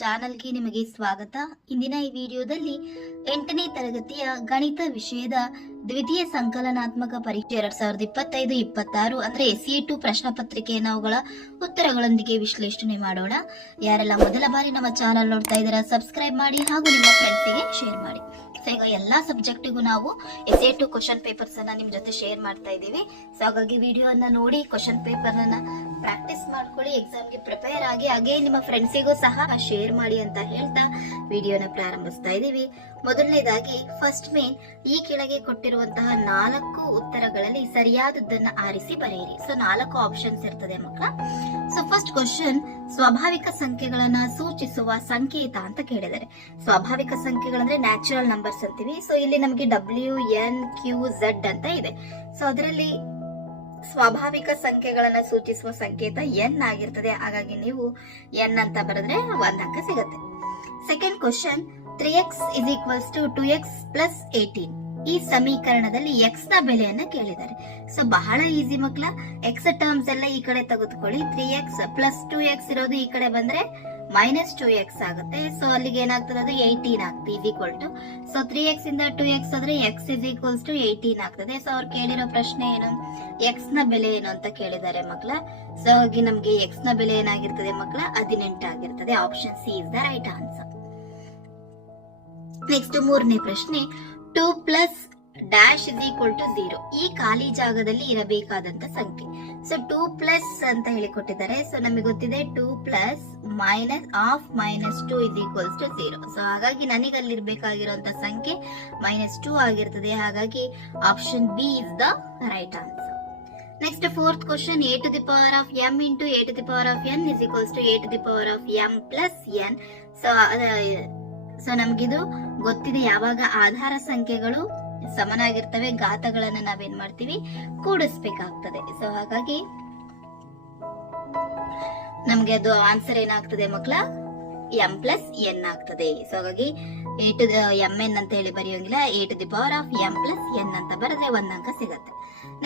ಚಾನೆಲ್ಗೆ ನಿಮಗೆ ಸ್ವಾಗತ. ಇಂದಿನ ಈ ವಿಡಿಯೋದಲ್ಲಿ 8ನೇ ತರಗತಿಯ ಗಣಿತ ವಿಷಯದ ದ್ವಿತೀಯ ಸಂಕಲನಾತ್ಮಕ ಪರೀಕ್ಷೆ 2025-26 ಅಂದ್ರೆ SE2 ಪ್ರಶ್ನೆ ಪತ್ರಿಕೆಯನ್ನು ಅವುಗಳ ಉತ್ತರಗಳೊಂದಿಗೆ ವಿಶ್ಲೇಷಣೆ ಮಾಡೋಣ. ಯಾರೆಲ್ಲ ಮೊದಲ ಬಾರಿ ನಮ್ಮ ಚಾನೆಲ್ ನೋಡ್ತಾ ಇದ್ದೀರಾ ಸಬ್ಸ್ಕ್ರೈಬ್ ಮಾಡಿ ಹಾಗೂ ನಿಮ್ಮ ಫ್ರೆಂಡ್ಸ್ಗೆ ಶೇರ್ ಮಾಡಿ. ಸೊ ಈಗ ಎಲ್ಲಾ ಸಬ್ಜೆಕ್ಟಿಗೂ ನಾವು SE2 ಕ್ವಶನ್ ಪೇಪರ್ಸ್ ಅನ್ನ ನಿಮ್ ಜೊತೆ ಶೇರ್ ಮಾಡ್ತಾ ಇದೀವಿ. ಸೊ ಹಾಗಾಗಿ ವಿಡಿಯೋ ಅನ್ನ ನೋಡಿ ಕ್ವಶನ್ ಪೇಪರ್ ಅನ್ನ ಪ್ರಾಕ್ಟೀಸ್ ಮಾಡ್ಕೊಳ್ಳಿ, ಎಕ್ಸಾಮ್ಗೆ ಪ್ರಿಪೇರ್ ಆಗಿ, ಹಾಗೆ ನಿಮ್ಮ ಫ್ರೆಂಡ್ಸಿಗೂ ಸಹ ಶೇರ್ ಮಾಡಿ ಅಂತ ಹೇಳ್ತಾ ವಿಡಿಯೋನ ಪ್ರಾರಂಭಿಸ್ತಾ ಇದೀವಿ. ಮೊದಲನೇದಾಗಿ ಫಸ್ಟ್ ಮೇನ್ ಈ ಕೆಳಗೆ ಕೊಟ್ಟಿರುವಂತಹ 4 ಉತ್ತರಗಳಲ್ಲಿ ಸರಿಯಾದದ್ದನ್ನ ಆರಿಸಿ ಬರೆಯಿರಿ. ಸೊ 4 ಆಪ್ಷನ್ಸ್ ಇರ್ತದೆ ಮಕ್ಕಳ. ಸೊ ಫಸ್ಟ್ ಕ್ವಶನ್, ಸ್ವಾಭಾವಿಕ ಸಂಖ್ಯೆಗಳನ್ನ ಸೂಚಿಸುವ ಸಂಕೇತ ಅಂತ ಕೇಳಿದ್ದಾರೆ. ಸ್ವಾಭಾವಿಕ ಸಂಖ್ಯೆಗಳಂದ್ರೆ ನ್ಯಾಚುರಲ್ ನಂಬರ್ಸ್ ಅಂತೀವಿ. ಸೊ ಇಲ್ಲಿ ನಮಗೆ WNQZ ಅಂತ ಇದೆ. ಸೊ ಅದರಲ್ಲಿ ಸ್ವಾಭಾವಿಕ ಸಂಖ್ಯೆಗಳನ್ನ ಸೂಚಿಸುವ ಸಂಕೇತ n ಆಗಿರ್ತದೆ. ಹಾಗಾಗಿ ನೀವು n ಅಂತ ಬರೆದ್ರೆ 1 ಅಂಕ ಸಿಗುತ್ತೆ. ಸೆಕೆಂಡ್ ಕ್ವಶನ್, 3x = 2x + 18 ಈ ಸಮೀಕರಣದಲ್ಲಿ x ನ ಬೆಲೆಯನ್ನ ಕೇಳಿದ್ದಾರೆ. ಸೊ ಬಹಳ ಈಸಿ ಮಕ್ಕಳ. x ಟರ್ಮ್ಸ್ ಎಲ್ಲ ಈ ಕಡೆ ತೆಗೆದುಕೊಳ್ಳಿ. 3x + 2x ಇರೋದು ಈ ಕಡೆ ಬಂದ್ರೆ -2x ಆಗುತ್ತೆ. ಸೊ ಅಲ್ಲಿಗೆ ಏನಾಗ್ತದೆ, ಅದು 18 ಆಗ್ತದೆ. ಸೊ 3x ಇಂದ 2x ಆದ್ರೆ x = 18 ಆಗ್ತದೆ. ಸೊ ಅವ್ರು ಕೇಳಿರೋ ಪ್ರಶ್ನೆ ಏನು, x ನ ಬೆಲೆ ಏನು ಅಂತ ಕೇಳಿದ್ದಾರೆ ಮಕ್ಕಳ. ಸೊ ಹಾಗೆ ನಮ್ಗೆ x ನ ಬೆಲೆ ಏನಾಗಿರ್ತದೆ ಮಕ್ಕಳ, 18 ಆಗಿರ್ತದೆ. Option C is the right answer. Next ಮೂರನೇ ಪ್ರಶ್ನೆ, 2 + ಡ್ಯಾಶ್ = 0 ಈ ಖಾಲಿ ಜಾಗದಲ್ಲಿ ಇರಬೇಕಾದಂತ ಸಂಖ್ಯೆ. ಸೊ 2+ ಅಂತ ಹೇಳಿಕೊಟ್ಟಿದ್ದಾರೆ. ಸೊ ನಮಗೆ ಗೊತ್ತಿದೆ 2 + -2 = 0. ಸೊ ಹಾಗಾಗಿ ನನಗೆ ಅಲ್ಲಿ ಇರಬೇಕಾಗಿರುವಂತ ಸಂಖ್ಯೆ -2 ಆಗಿರ್ತದೆ. ಹಾಗಾಗಿ option B is the right answer. Next fourth question, a⁴ m × a⁴n = a⁴m + n. So ನಮ್ಗಿದು ಗೊತ್ತಿದೆ, ಯಾವಾಗ ಆಧಾರ ಸಂಖ್ಯೆಗಳು ಸಮನಾಗಿರ್ತವೆ ಘಾತಗಳನ್ನ ನಾವೇನ್ ಮಾಡ್ತೀವಿ, ಕೂಡಿಸ್ಬೇಕಾಗ್ತದೆ. ಸೊ ಹಾಗಾಗಿ ನಮ್ಗೆ ಅದು ಆನ್ಸರ್ ಏನಾಗ್ತದೆ ಮಕ್ಕಳ, m + n ಆಗ್ತದೆ. ಸೊ ಹಾಗಾಗಿ mn ಅಂತ ಹೇಳಿ ಬರೆಯೋಂಗಿಲ್ಲ, a⁴m + n ಅಂತ ಬರೆದ್ರೆ 1 ಅಂಕ ಸಿಗತ್ತೆ.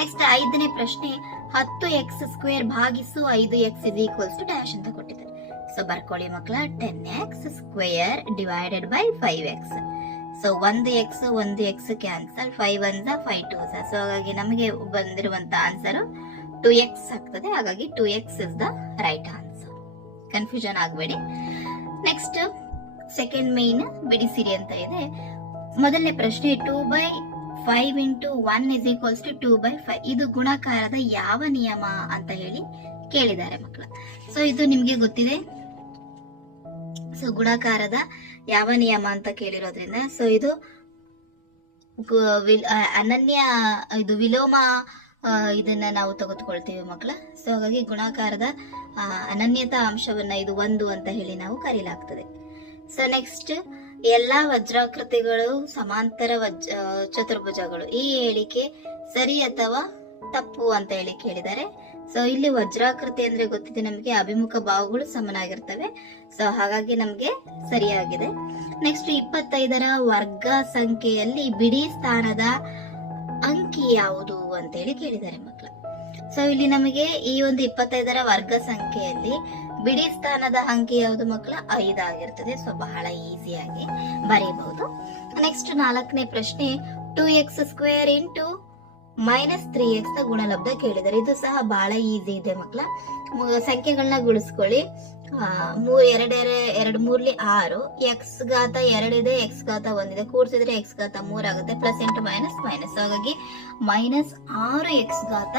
ನೆಕ್ಸ್ಟ್ 5ನೇ ಪ್ರಶ್ನೆ, 10x² ಭಾಗಿಸು 5x = ಡ್ಯಾಶ್ ಅಂತ ಕೊಟ್ಟಿದ್ದಾರೆ. ಸೊ ಬರ್ಕೊಳ್ಳಿ ಮಕ್ಕಳ, 10x² / 5x. So 1x cancel, 5 1 5 2. So ಹಾಗಾಗಿ ನಮಗೆ ಬಂದಿರುವಂತ ಆನ್ಸರ್ 2x ಆಗ್ತದೆ. ಹಾಗಾಗಿ 2x is the right answer. Confusion ಆಗಬೇಡಿ. ನೆಕ್ಸ್ಟ್ ಸೆಕೆಂಡ್ ಮೇನ್ ಬಿಡಿಸಿರಿ ಅಂತ ಇದೆ. ಮೊದಲನೇ ಪ್ರಶ್ನೆ, 2/5 × 1 = 2/5 ಇದು ಗುಣಾಕಾರದ ಯಾವ ನಿಯಮ ಅಂತ ಹೇಳಿ ಕೇಳಿದ್ದಾರೆ ಮಕ್ಕಳ. ಸೊ ಇದು ನಿಮ್ಗೆ ಗೊತ್ತಿದೆ. ಸೊ ಗುಣಾಕಾರದ ಯಾವ ನಿಯಮ ಅಂತ ಕೇಳಿರೋದ್ರಿಂದ ಸೊ ಇದು ವಿಲೋಮ ಇದನ್ನ ನಾವು ತೆಗೆದುಕೊಳ್ತೀವಿ ಮಕ್ಕಳ. ಸೊ ಹಾಗಾಗಿ ಗುಣಾಕಾರದ ಅನನ್ಯತಾ ಅಂಶವನ್ನ ಇದು 1 ಅಂತ ಹೇಳಿ ನಾವು ಕರೀಲಾಗ್ತದೆ. ಸೊ ನೆಕ್ಸ್ಟ್, ಎಲ್ಲಾ ವಜ್ರಾಕೃತಿಗಳು ಸಮಾಂತರ ಚತುರ್ಭುಜಗಳು ಈ ಹೇಳಿಕೆ ಸರಿ ಅಥವಾ ತಪ್ಪು ಅಂತ ಹೇಳಿ ಕೇಳಿದ್ದಾರೆ. ಸೊ ಇಲ್ಲಿ ವಜ್ರಾಕೃತಿ ಅಂದ್ರೆ ಗೊತ್ತಿದೆ ನಮಗೆ, ಅಭಿಮುಖ ಬಾಹುಗಳು ಸಮನಾಗಿರ್ತವೆ. ಸೊ ಹಾಗಾಗಿ ನಮ್ಗೆ ಸರಿಯಾಗಿದೆ. ನೆಕ್ಸ್ಟ್ 25ರ ವರ್ಗ ಸಂಖ್ಯೆಯಲ್ಲಿ ಬಿಡಿ ಸ್ಥಾನದ ಅಂಕಿ ಯಾವುದು ಅಂತ ಹೇಳಿ ಕೇಳಿದ್ದಾರೆ ಮಕ್ಕಳು. ಸೊ ಇಲ್ಲಿ ನಮಗೆ ಈ ಒಂದು 25ರ ವರ್ಗ ಸಂಖ್ಯೆಯಲ್ಲಿ ಬಿಡಿ ಸ್ಥಾನದ ಅಂಕಿ ಯಾವುದು ಮಕ್ಕಳ, 5 ಆಗಿರ್ತದೆ. ಸೊ ಬಹಳ ಈಸಿಯಾಗಿ ಬರೆಯಬಹುದು. ನೆಕ್ಸ್ಟ್ 4ನೇ ಪ್ರಶ್ನೆ, 2x² × -3x ನ ಗುಣಲಬ್ಧ ಕೇಳಿದ್ದಾರೆ. ಇದು ಸಹ ಬಹಳ ಈಸಿ ಇದೆ ಮಕ್ಕಳ. ಸಂಖ್ಯೆಗಳನ್ನ ಗುಣಿಸ್ಕೊಳ್ಳಿ. 2 3 6, x ಘಾತ 2 ಇದೆ, x ಘಾತ 1 ಇದೆ, ಕೂಡಿಸಿದ್ರೆ x ಘಾತ 3 ಆಗುತ್ತೆ. ಪ್ಲಸ್ ಇಂಟು ಮೈನಸ್ ಮೈನಸ್, ಹಾಗಾಗಿ -6x ಘಾತ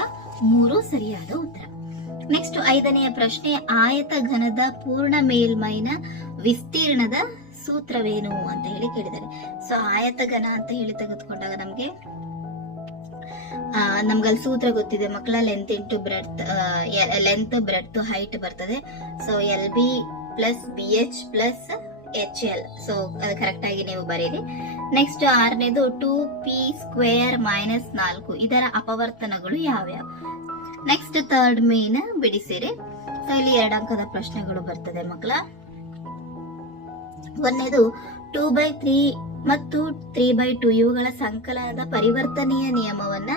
3 ಸರಿಯಾದ ಉತ್ತರ. ನೆಕ್ಸ್ಟ್ 5ನೆಯ ಪ್ರಶ್ನೆ, ಆಯತ ಘನದ ಪೂರ್ಣ ಮೇಲ್ಮೈನ ವಿಸ್ತೀರ್ಣದ ಸೂತ್ರವೇನು ಅಂತ ಹೇಳಿ ಕೇಳಿದ್ದಾರೆ. ಸೊ ಆಯತ ಘನ ಅಂತ ಹೇಳಿ ತೆಗೆದುಕೊಂಡಾಗ ನಮ್ಗಲ್ಲಿ ಸೂತ್ರ ಗೊತ್ತಿದೆ ಮಕ್ಕಳ, length into breadth, length breadth height ಬರ್ತದೆ. So LB + BH + HL. So ಅದು ಕರೆಕ್ಟ್ ಆಗಿ ನೀವು ಬರೀರಿ. ನೆಕ್ಸ್ಟ್ 6ನೇದು 2p² - 4 ಇದರ ಅಪವರ್ತನಗಳು ಯಾವ್ಯಾವ. ನೆಕ್ಸ್ಟ್ ಥರ್ಡ್ ಮೇನ್ ಬಿಡಿಸಿರಿ. ಸೊ ಇಲ್ಲಿ 2 ಅಂಕದ ಪ್ರಶ್ನೆಗಳು ಬರ್ತದೆ ಮಕ್ಕಳ. 1ನೇದು 2/3 ಮತ್ತು 3/2 ಇವುಗಳ ಸಂಕಲನದ ಪರಿವರ್ತನೆಯ ನಿಯಮವನ್ನ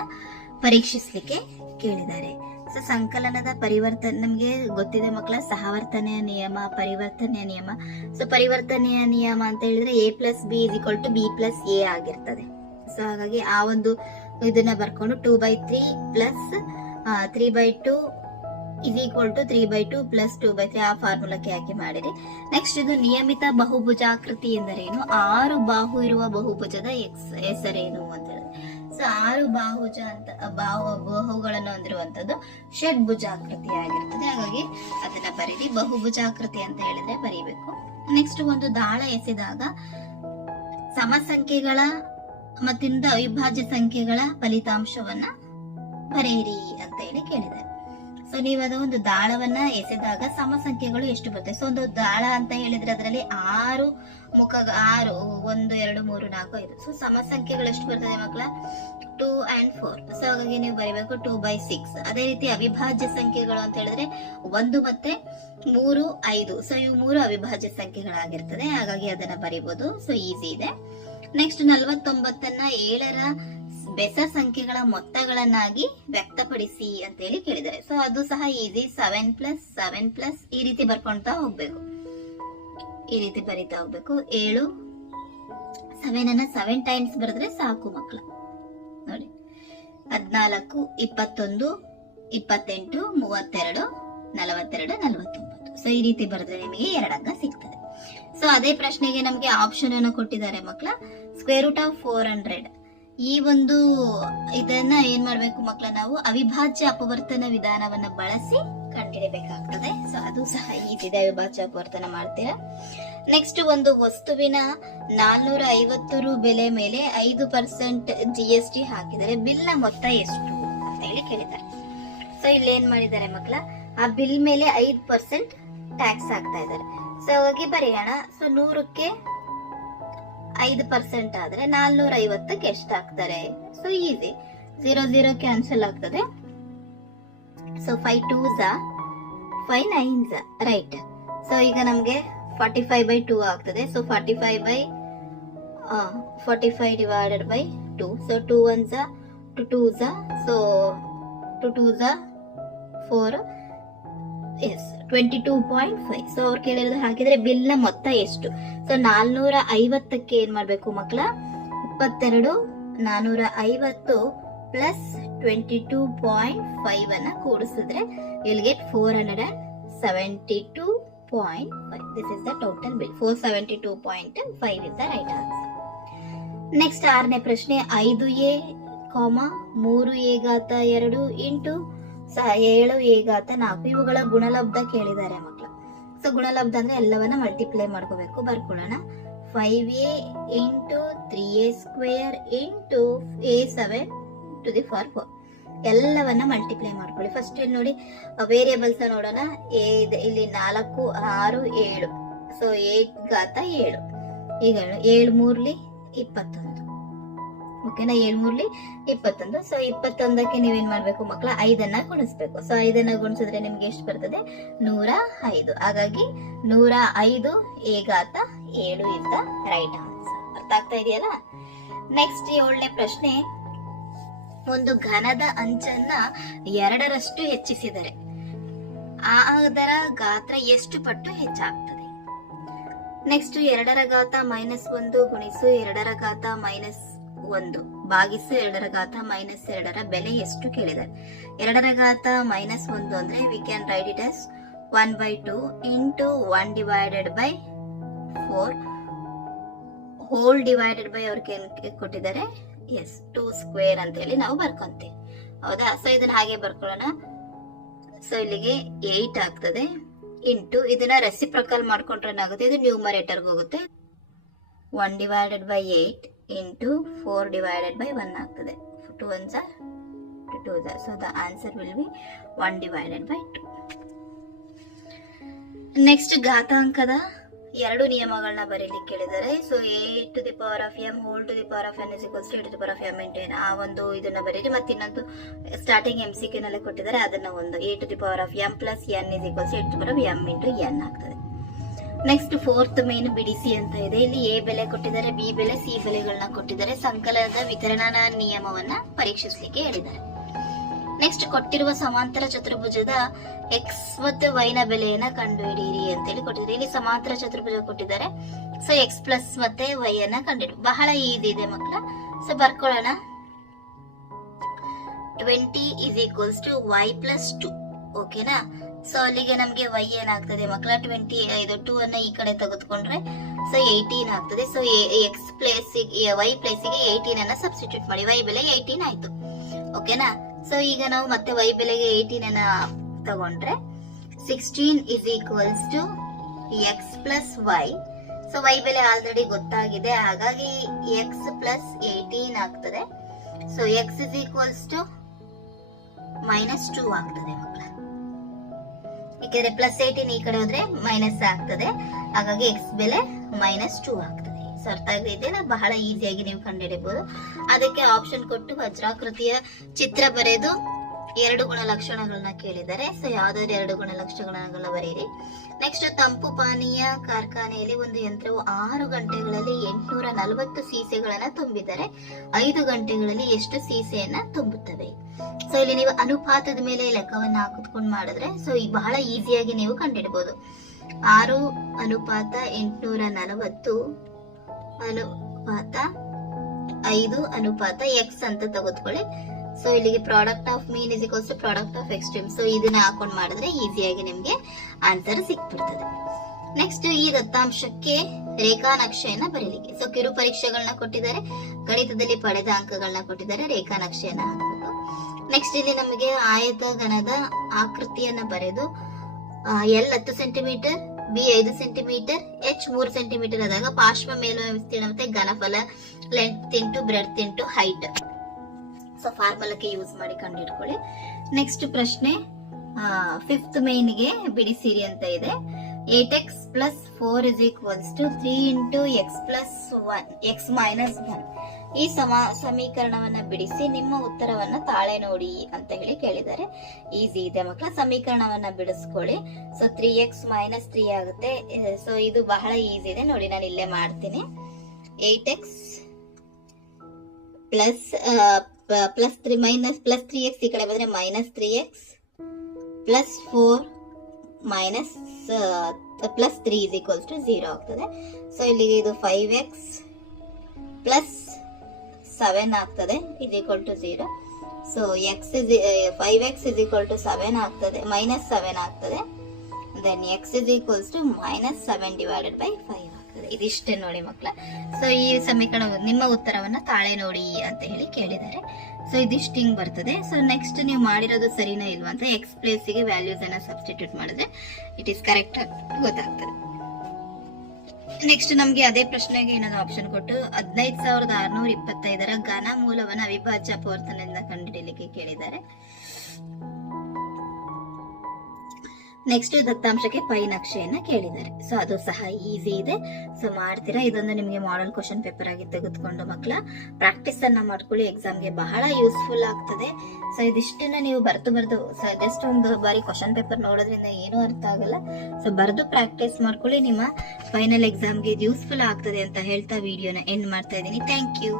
ಪರೀಕ್ಷಿಸಲಿಕ್ಕೆ ಕೇಳಿದ್ದಾರೆ. ಸೊ ಸಂಕಲನದ ಪರಿವರ್ತನೆ ನಮಗೆ ಗೊತ್ತಿದೆ ಮಕ್ಕಳ, ಸಹವರ್ತನೆಯ ನಿಯಮ, ಪರಿವರ್ತನೆಯ ನಿಯಮ. ಸೊ ಪರಿವರ್ತನೆಯ ನಿಯಮ ಅಂತ ಹೇಳಿದ್ರೆ a+b=b+a ಆಗಿರ್ತದೆ. ಸೊ ಹಾಗಾಗಿ ಆ ಒಂದು ಇದನ್ನ ಬರ್ಕೊಂಡು 2/3 ಪ್ಲಸ್ 3/2 = 3/2 + 2/3 ಆ ಫಾರ್ಮುಲಾಕ್ಕೆ ಹಾಕಿ ಮಾಡಿರಿ. ನೆಕ್ಸ್ಟ್ ಇದು ನಿಯಮಿತ ಬಹುಭುಜಾಕೃತಿ ಎಂದರೇನು, 6 ಬಾಹು ಇರುವ ಬಹುಭುಜದ ಹೆಸರೇನು ಅಂತ ಹೇಳಿದ್ರೆ. ಸೊ 6 ಬಾಹುಗಳನ್ನು ಹೊಂದಿರುವಂತದ್ದು ಷಡ್ಭುಜಾಕೃತಿ ಆಗಿರ್ತದೆ. ಹಾಗಾಗಿ ಅದನ್ನ ಬರೀರಿ. ಬಹುಭುಜಾಕೃತಿ ಅಂತ ಹೇಳಿದ್ರೆ ಬರೀಬೇಕು. ನೆಕ್ಸ್ಟ್ ಒಂದು ದಾಳ ಎಸೆದಾಗ ಸಮ ಸಂಖ್ಯೆಗಳ ಮತ್ತಿಂದ ಅವಿಭಾಜ್ಯ ಸಂಖ್ಯೆಗಳ ಫಲಿತಾಂಶವನ್ನ ಬರೆಯಿರಿ ಅಂತ ಹೇಳಿ ಕೇಳಿದ್ದಾರೆ. ಸೊ ನೀವು ಅದು ಒಂದು ದಾಳವನ್ನ ಎಸೆದಾಗ ಸಮ ಸಂಖ್ಯೆಗಳು ಎಷ್ಟು ಬರ್ತವೆ. ಸೊ ಒಂದು ದಾಳ ಅಂತ ಹೇಳಿದ್ರೆ ಅದರಲ್ಲಿ 6 ಮುಖ 6 1 2 3 4 5. ಸೊ ಸಮ ಸಂಖ್ಯೆಗಳು ಎಷ್ಟು ಬರ್ತದೆ ಮಕ್ಕಳ, 2 and 4. ಸೊ ಹಾಗಾಗಿ ನೀವು ಬರೀಬೇಕು 2/6. ಅದೇ ರೀತಿ ಅವಿಭಾಜ್ಯ ಸಂಖ್ಯೆಗಳು ಅಂತ ಹೇಳಿದ್ರೆ 1 ಮತ್ತೆ 3 5. ಸೊ ಇವು 3 ಅವಿಭಾಜ್ಯ ಸಂಖ್ಯೆಗಳಾಗಿರ್ತದೆ. ಹಾಗಾಗಿ ಅದನ್ನ ಬರೀಬಹುದು. ಸೊ ಈಸಿ ಇದೆ. ನೆಕ್ಸ್ಟ್ 49ಅನ್ನ 7ರ ಬೆಸ ಸಂಖ್ಯೆಗಳ ಮೊತ್ತಗಳನ್ನಾಗಿ ವ್ಯಕ್ತಪಡಿಸಿ ಅಂತ ಹೇಳಿ ಕೇಳಿದ್ದಾರೆ. ಸೊ ಅದು ಸಹ ಈಸಿ. 7+7+ ಈ ರೀತಿ ಬರ್ಕೊಂತಾ ಹೋಗ್ಬೇಕು. ಈ ರೀತಿ ಬರಿತಾ ಹೋಗ್ಬೇಕು. 7 7 7 ಟೈಮ್ಸ್ ಬರೆದ್ರೆ ಸಾಕು ಮಕ್ಕಳ. ನೋಡಿ 14 21 28 32 42 49. ಸೊ ಈ ರೀತಿ ಬರೆದ್ರೆ ನಿಮಗೆ 2 ಅಂಕ ಸಿಗ್ತದೆ. ಸೊ ಅದೇ ಪ್ರಶ್ನೆಗೆ ನಮಗೆ ಆಪ್ಷನ್ ಅನ್ನು ಕೊಟ್ಟಿದ್ದಾರೆ ಮಕ್ಕಳ. √400 ಈ ಒಂದು ಇದನ್ನ ಏನ್ ಮಾಡ್ಬೇಕು ಮಕ್ಕಳ, ನಾವು ಅವಿಭಾಜ್ಯ ಅಪವರ್ತನ ವಿಧಾನವನ್ನ ಬಳಸಿ ಕಂಡುಹಿಡಿಯಬೇಕಾಗ್ತದೆ. ಸೊ ಅದು ಸಹ ಈಸಿದೆ, ಅವಿಭಾಜ್ಯ ಅಪವರ್ತನ ಮಾಡ್ತೀರಾ. ನೆಕ್ಸ್ಟ್ ಒಂದು ವಸ್ತುವಿನ 450 ರು ಬೆಲೆ ಮೇಲೆ 5% GST ಹಾಕಿದರೆ ಬಿಲ್ ನ ಮೊತ್ತ ಎಷ್ಟು ಅಂತ ಹೇಳಿ ಕೇಳಿದ್ದಾರೆ. ಸೊ ಇಲ್ಲಿ ಏನ್ ಮಾಡಿದ್ದಾರೆ ಮಕ್ಕಳ, ಆ ಬಿಲ್ ಮೇಲೆ 5% ಟ್ಯಾಕ್ಸ್ ಹಾಕ್ತಾ ಇದ್ದಾರೆ. ಸೊ ಹಾಗಾಗಿ ಬರೆಯೋಣ. ಸೊ 100ಕ್ಕೆ 5% ಆದ್ರೆ 450ಕ್ಕೆ ಎಷ್ಟು ಹಾಕ್ತಾರೆ. ಸೊ ಈಸಿ, 0 ಕ್ಯಾನ್ಸಲ್ ಆಗ್ತದೆ. So 5 2s 5 9s right. So ಈಗ ನಮ್ಗೆ 45/2 ಆಗ್ತದೆ. So 45 divided by 2. So 2 1s 2 2s. So 2 2s 4 is 22.5. So ಅವ್ರು ಕೇಳಿರೋದು ಹಾಕಿದ್ರೆ ಬಿಲ್ ನ ಮೊತ್ತ ಎಷ್ಟು. ಸೊ 450ಕ್ಕೆ ಏನ್ ಮಾಡ್ಬೇಕು ಮಕ್ಕಳ, 22 450 ಪ್ಲಸ್ 22.5 ಅನ್ನ ಕೂಡಿಸಿದ್ರೆ you'll get 472.5. This is the total bill. 472.5 is the right answer. Next 6ನೇ ಪ್ರಶ್ನೆ. 5a, 3a² ಇಂಟು 7a⁴ ಇವುಗಳ ಗುಣಲಬ್ಧ ಕೇಳಿದ್ದಾರೆ ಮಕ್ಕಳ. ಸೊ ಗುಣಲಬ್ಧ ಅಂದ್ರೆ ಎಲ್ಲವನ್ನ ಮಲ್ಟಿಪ್ಲೈ ಮಾಡ್ಕೋಬೇಕು. ಬರ್ಕೊಳ್ಳೋಣ. 5a into 3a² into a⁴ ಎಲ್ಲವನ್ನ ಮಲ್ಟಿಪ್ಲೈ ಮಾಡ್ಕೊಳ್ಳಿ. ಫಸ್ಟ್ ಇಲ್ಲಿ ನೋಡಿ ವೇರಿಯೇಬಲ್ಸ್ ನೋಡೋಣ. ಇಲ್ಲಿ 4 6 7. ಸೊ 8⁻7. ಈಗ 7 3 21. ಓಕೆನಾ, 7 3 21. ಸೊ 21ಕ್ಕೆ ನೀವೇನ್ ಮಾಡ್ಬೇಕು ಮಕ್ಕಳ, 5ಅನ್ನ ಗುಣಿಸ್ಬೇಕು. ಸೊ 5ಅನ್ನ ಗುಣಿಸಿದ್ರೆ ನಿಮ್ಗೆ ಎಷ್ಟು ಬರ್ತದೆ, 105. ಹಾಗಾಗಿ 105 a⁻7 is the right answer. ಅರ್ಥ ಆಗ್ತಾ ಇದೆಯಲ್ಲ. ನೆಕ್ಸ್ಟ್ 7ನೇ ಪ್ರಶ್ನೆ. ಒಂದು ಘನದ ಅಂಚನ್ನ 2ರಷ್ಟು ಹೆಚ್ಚಿಸಿದರೆ ಅದರ ಗಾತ್ರ ಎಷ್ಟು ಪಟ್ಟು ಹೆಚ್ಚಾಗ್ತದೆ. ನೆಕ್ಸ್ಟ್ 2 ರ ಘಾತ -1 ಗುಣಿಸು 2 ರ ಘಾತ -1 ಭಾಗಿಸು 2 ರ ಘಾತ -2 ರ ಬೆಲೆ ಎಷ್ಟು ಕೇಳಿದ್ದಾರೆ. 2 ರ ಘಾತ -1 ಅಂದ್ರೆ we can write it as 1/2 into 1 divided by 4 whole divided by ಅವ್ರಿಗೆ ಕೊಟ್ಟಿದ್ದಾರೆ 2 ಸ್ಕ್ವೇರ್ ಅಂತ ಹೇಳಿ ನಾವು ಬರ್ಕೊಂತೀವಿ. ಹೌದಾ. ಸೊ ಇದನ್ನ ಹಾಗೆ ಬರ್ಕೊಳ್ಳೋಣ. ಸೊ ಇಲ್ಲಿಗೆ 8 ಆಗ್ತದೆ ಇಂಟು ಇದನ್ನ ರೆಸಿಪ್ರಕಲ್ ಮಾಡ್ಕೊಂಡ್ರೆ ಏನಾಗುತ್ತೆ, ಇದು ನ್ಯೂಮರೇಟರ್ಗೆ ಹೋಗುತ್ತೆ. 1 divided by 8 into 4 divided by 1 ಆಗ್ತದೆ. 2 1s 2 2s. So the answer will be 1 divided by 2. Next ಘಾತಾಂಕದ 2 ನಿಯಮಗಳನ್ನ ಬರೀಲಿಕ್ಕೆ ಕೇಳಿದ್ದಾರೆ. So a⁴m whole to the power of n = a⁴m into n. ಆ ಒಂದು ಇದನ್ನ ಬರೀರಿ. ಮತ್ತೆ ಇನ್ನೊಂದು ಸ್ಟಾರ್ಟಿಂಗ್ MCQ ನಲ್ಲಿ ಕೊಟ್ಟಿದ್ದಾರೆ, ಅದನ್ನ ಒಂದು a⁴m plus n = a⁴m into n ಆಗ್ತದೆ. ನೆಕ್ಸ್ಟ್ 4th ಮೇನ್ ಬಿಡಿಸಿ ಅಂತ ಇದೆ. ಇಲ್ಲಿ a ಬೆಲೆ ಕೊಟ್ಟಿದ್ದಾರೆ, b ಬೆಲೆ, c ಬೆಲೆಗಳನ್ನ ಕೊಟ್ಟಿದ್ದಾರೆ. ಸಂಕಲನದ ವಿತರಣಾ ನಿಯಮವನ್ನ ಪರೀಕ್ಷಿಸಲಿಕ್ಕೆ ಹೇಳಿದ್ದಾರೆ. ನೆಕ್ಸ್ಟ್ ಕೊಟ್ಟಿರುವ ಸಮಾಂತರ ಚತುರ್ಭುಜದ ಎಕ್ಸ್ ಮತ್ತು ವೈ ನ ಬೆಲೆಯನ್ನ ಕಂಡುಹಿಡಿಯಿರಿ ಅಂತೇಳಿ ಕೊಟ್ಟಿದ್ದಾರೆ. ಇಲ್ಲಿ ಸಮಾಂತರ ಚತುರ್ಭುಜ ಕೊಟ್ಟಿದ್ದಾರೆ. ಸೊ ಎಕ್ಸ್ ಪ್ಲಸ್ ಮತ್ತೆ ವೈ ಅನ್ನ ಕಂಡುಹಿಡಿ. ಬಹಳ ಈಸಿ ಇದೆ ಮಕ್ಕಳ. So ಬರ್ಕೊಳ್ಳೋಣ. 20 is equals to y plus 2. ಓಕೆನಾ. ಸೊ ಅಲ್ಲಿಗೆ ನಮ್ಗೆ y ಏನಾಗ್ತದೆ ಮಕ್ಕಳ 20 2 ಅನ್ನ ಈ ಕಡೆ ತೆಗೆದುಕೊಂಡ್ರೆ ಸೊ 18 ಆಗ್ತದೆ. So X place y place ಗೆ 18 ಅನ್ನ ಸಬ್ಸ್ಟಿಟ್ಯೂಟ್ ಮಾಡಿ. y ಬೆಲೆ 18 ಆಯ್ತು. ಓಕೆನಾ. ಸೊ ಈಗ ನಾವು ಮತ್ತೆ y ಬೆಲೆಗೆ 18 ಅನ್ನ ತಗೊಂಡ್ರೆ 16 is equals to x plus y. So y ಬೆಲೆ ಆಲ್ರೆಡಿ ಗೊತ್ತಾಗಿದೆ, ಹಾಗಾಗಿ x plus 18 ಆಗ್ತದೆ. So x is equals to -2 ಆಗ್ತದೆ ಮಕ್ಕಳ. ಯಾಕಂದ್ರೆ ಪ್ಲಸ್ 18 ಈ ಕಡೆ ಹೋದ್ರೆ ಮೈನಸ್ ಆಗ್ತದೆ, ಹಾಗಾಗಿ x ಬೆಲೆ -2 ಆಗ್ತದೆ. ಸೊ ಅರ್ಥ ಆಗಿದೆಯಲ್ಲ, ಬಹಳ ಈಸಿಯಾಗಿ ನೀವು ಕಂಡುಹಿಡಿಯಬಹುದು. ಅದಕ್ಕೆ ಆಪ್ಷನ್ ಕೊಟ್ಟು ವಜ್ರಾಕೃತಿಯ ಚಿತ್ರ ಬರೆದು 2 ಗುಣಲಕ್ಷಣಗಳನ್ನ ಕೇಳಿದ್ದಾರೆ. ಸೊ ಯಾವ್ದಾದ್ರು 2 ಗುಣಲಕ್ಷಣಗಳನ್ನ ಬರೀರಿ. ನೆಕ್ಸ್ಟ್, ತಂಪು ಪಾನೀಯ ಕಾರ್ಖಾನೆಯಲ್ಲಿ ಒಂದು ಯಂತ್ರವು 6 ಗಂಟೆಗಳಲ್ಲಿ 840 ಸೀಸೆಗಳನ್ನ ತುಂಬಿದರೆ 5 ಗಂಟೆಗಳಲ್ಲಿ ಎಷ್ಟು ಸೀಸೆಯನ್ನ ತುಂಬುತ್ತವೆ? ಸೊ ಇಲ್ಲಿ ನೀವು ಅನುಪಾತದ ಮೇಲೆ ಲೆಕ್ಕವನ್ನ ಹಾಕಿದ್ಕೊಂಡು ಮಾಡಿದ್ರೆ ಸೊ ಈ ಬಹಳ ಈಸಿಯಾಗಿ ನೀವು ಕಂಡುಹಿಡಬಹುದು. 6 ಅನುಪಾತ 840 ಅನುಪಾತ 5 ಅನುಪಾತ ಎಕ್ಸ್ ಅಂತ ತೆಗೆದುಕೊಳ್ಳಿ. ಸೊ ಇಲ್ಲಿಗೆ product of mean is equals to product of extreme. So ಇದನ್ನ ಹಾಕೊಂಡು ಮಾಡಿದ್ರೆ ಈಸಿಯಾಗಿ ನಿಮ್ಗೆ ಆನ್ಸರ್ ಸಿಕ್ಬಿಡ್ತದೆ. ನೆಕ್ಸ್ಟ್, ಈ ದತ್ತಾಂಶಕ್ಕೆ ರೇಖಾ ನಕ್ಷೆಯನ್ನ ಬರೀಲಿಕ್ಕೆ. ಸೊ ಕಿರು ಪರೀಕ್ಷೆಗಳನ್ನ ಕೊಟ್ಟಿದ್ದಾರೆ, ಗಣಿತದಲ್ಲಿ ಪಡೆದ ಅಂಕಗಳನ್ನ ಕೊಟ್ಟಿದ್ದಾರೆ, ರೇಖಾ ನಕ್ಷೆಯನ್ನ ಹಾಕಬೇಕು. ನೆಕ್ಸ್ಟ್, ಇಲ್ಲಿ ನಮಗೆ ಆಯತ ಘನದ ಆಕೃತಿಯನ್ನ ಬರೆದು L 10 centimetre, B 5 centimetre, H 3 centimetre ಆದಾಗ ಪಾರ್ಶ್ವ ಮೇಲ್ಮೈ ವಿಸ್ತೀರ್ಣ ಮತ್ತೆ ಘನಫಲ length into breadth into height. So ಫಾರ್ಮುಲಾಕ್ಕೆ ಯೂಸ್ ಮಾಡಿ ಕಂಡುಹಿಡ್ಕೊಳ್ಳಿ. ನೆಕ್ಸ್ಟ್ ಪ್ರಶ್ನೆ, 5th ಮೇನ್ಗೆ ಬಿಡಿಸಿರಿ ಅಂತ ಇದೆ. 8x plus 4 is equals to 3 into x plus 1 x minus 1. ಈ ಸಮೀಕರಣವನ್ನ ಬಿಡಿಸಿ ನಿಮ್ಮ ಉತ್ತರವನ್ನ ತಾಳೆ ನೋಡಿ ಅಂತ ಹೇಳಿ ಕೇಳಿದ್ದಾರೆ. ಈಸಿ ಇದೆ ಮಕ್ಕಳ, ಸಮೀಕರಣವನ್ನ ಬಿಡಿಸ್ಕೊಳ್ಳಿ. ಸೊ 3x minus 3 ಆಗುತ್ತೆ. ಸೊ ಇದು ಬಹಳ ಈಸಿ ಇದೆ ನೋಡಿ, ನಾನು ಇಲ್ಲೇ ಮಾಡ್ತೀನಿ. 8x plus 3 minus plus 3x ಈ ಕಡೆ ಬಂದ್ರೆ -3x plus 4 minus plus 3 is equals to 0 ಆಗ್ತದೆ. ಸೊ ಇಲ್ಲಿಗೆ ಇದು 5x ಪ್ಲಸ್ 7 ಆಗ್ತದೆ is equal to 0. So 5x is equal to 7 ಆಗ್ತದೆ, -7 ಆಗ್ತದೆ. Then x is equals to -7 divided by 5 ಆಗ್ತದೆ. ಇದಿಷ್ಟೇ ನೋಡಿ ಮಕ್ಕಳ. ಸೊ ಈ ಸಮೀಕರಣ ನಿಮ್ಮ ಉತ್ತರವನ್ನ ತಾಳೆ ನೋಡಿ ಅಂತ ಹೇಳಿ ಕೇಳಿದ್ದಾರೆ. ಸೊ ಇದಿಷ್ಟು ಹಿಂಗ್ ಬರ್ತದೆ. ಸೊ ನೆಕ್ಸ್ಟ್ ನೀವು ಮಾಡಿರೋದು ಸರಿನಾ ಇಲ್ವಾ ಅಂತ ಎಕ್ಸ್ ಪ್ಲೇಸ್ ಗೆ ವ್ಯಾಲ್ಯೂಸ್ ಅನ್ನ ಸಬ್ಸ್ಟಿಟ್ಯೂಟ್ ಮಾಡಿದ್ರೆ ಇಟ್ ಈಸ್ ಕರೆಕ್ಟ್ ಗೊತ್ತಾಗ್ತದೆ. ನೆಕ್ಸ್ಟ್ ನಮ್ಗೆ ಅದೇ ಪ್ರಶ್ನೆಗೆ ಏನಾದ್ರು ಆಪ್ಷನ್ ಕೊಟ್ಟು 15,625 ಘನ ಮೂಲವನ್ನ ಅವಿಭಾಜ್ಯ ಅಪವರ್ತನದಿಂದ ಕಂಡುಹಿಡಿಯಲಿಕ್ಕೆ ಕೇಳಿದ್ದಾರೆ. ನೆಕ್ಸ್ಟ್ ದತ್ತಾಂಶಕ್ಕೆ ಪೈ ನಕ್ಷೆಯನ್ನ ಕೇಳಿದ್ದಾರೆ. ಸೊ ಅದು ಸಹ ಈಸಿ ಇದೆ. ಸೊ ಮಾಡ್ತೀರಾ. ಇದೊಂದು ನಿಮ್ಗೆ ಮಾಡೆಲ್ ಕ್ವಶನ್ ಪೇಪರ್ ಆಗಿ ತೆಗೆದುಕೊಂಡು ಮಕ್ಕಳ ಪ್ರಾಕ್ಟೀಸ್ ಅನ್ನ ಮಾಡ್ಕೊಳ್ಳಿ. ಎಕ್ಸಾಮ್ಗೆ ಬಹಳ ಯೂಸ್ಫುಲ್ ಆಗ್ತದೆ. ಸೊ ಇದಿಷ್ಟನ್ನ ನೀವು ಬರ್ದು ಜಸ್ಟ್ ಒಂದು ಬಾರಿ ಕ್ವಶನ್ ಪೇಪರ್ ನೋಡೋದ್ರಿಂದ ಏನೂ ಅರ್ಥ ಆಗಲ್ಲ. ಸೊ ಬರ್ದು ಪ್ರಾಕ್ಟೀಸ್ ಮಾಡ್ಕೊಳ್ಳಿ. ನಿಮ್ಮ ಫೈನಲ್ ಎಕ್ಸಾಮ್ಗೆ ಇದು ಯೂಸ್ಫುಲ್ ಆಗ್ತದೆ ಅಂತ ಹೇಳ್ತಾ ವಿಡಿಯೋನ ಎಂಡ್ ಮಾಡ್ತಾ ಇದ್ದೀನಿ. Thank you.